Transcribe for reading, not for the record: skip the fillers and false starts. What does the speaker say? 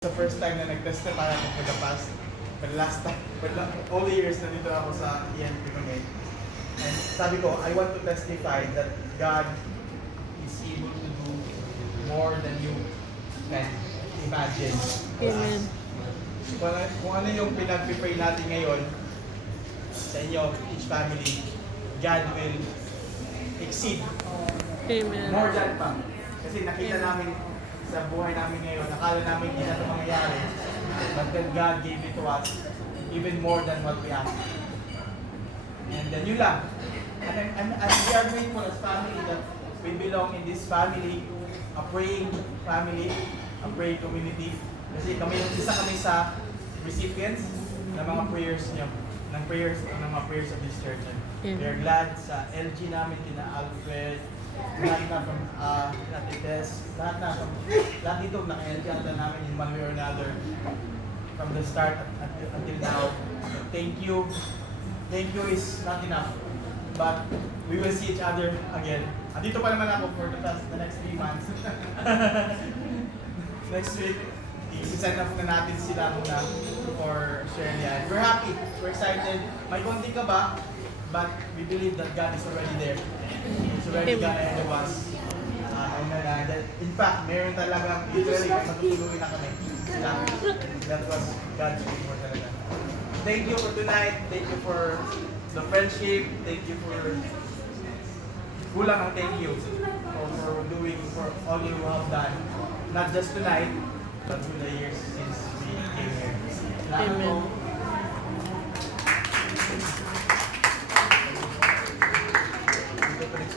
The first time na nag-testify ako for the past, but last time, but all the years na dito ako sa ENP kami. And sabi ko, I want to testify that God is able to do more than you can imagine. Amen. Kung ano yung pinag-pray natin ngayon sa inyo, each family, God will exceed Amen. more than pa. Kasi nakita namin sa buhay namin ngayon, akala namin hindi na ito mangyayari. But then God gave it to us even more than what we asked. And then yun lang. And we are grateful as family that we belong in this family, a praying family, a praying community. Kasi isa kami sa recipients ng mga prayers niyo, ng mga prayers of this church. And we are glad sa LG namin, kina Alfred, lahat na from Natites, lahat dito naka-LG ata namin in one way or another from the start until now. Thank you. Thank you is not enough. But we will see each other again. Andito pa naman ako for the next 3 months. Next week, i-sign up na natin sila muna for sharing yan. We're happy. We're excited. May konti ka ba? But we believe that God is already there. He's already gone ahead of us. In fact, meron talagang literally matutuluin na kami. That was God's will for talaga. Thank you for tonight. Thank you for the friendship. Thank you for kulang ang thank you for doing for all you have done. Not just tonight, but through the years since we came here. Salamat po. Amen.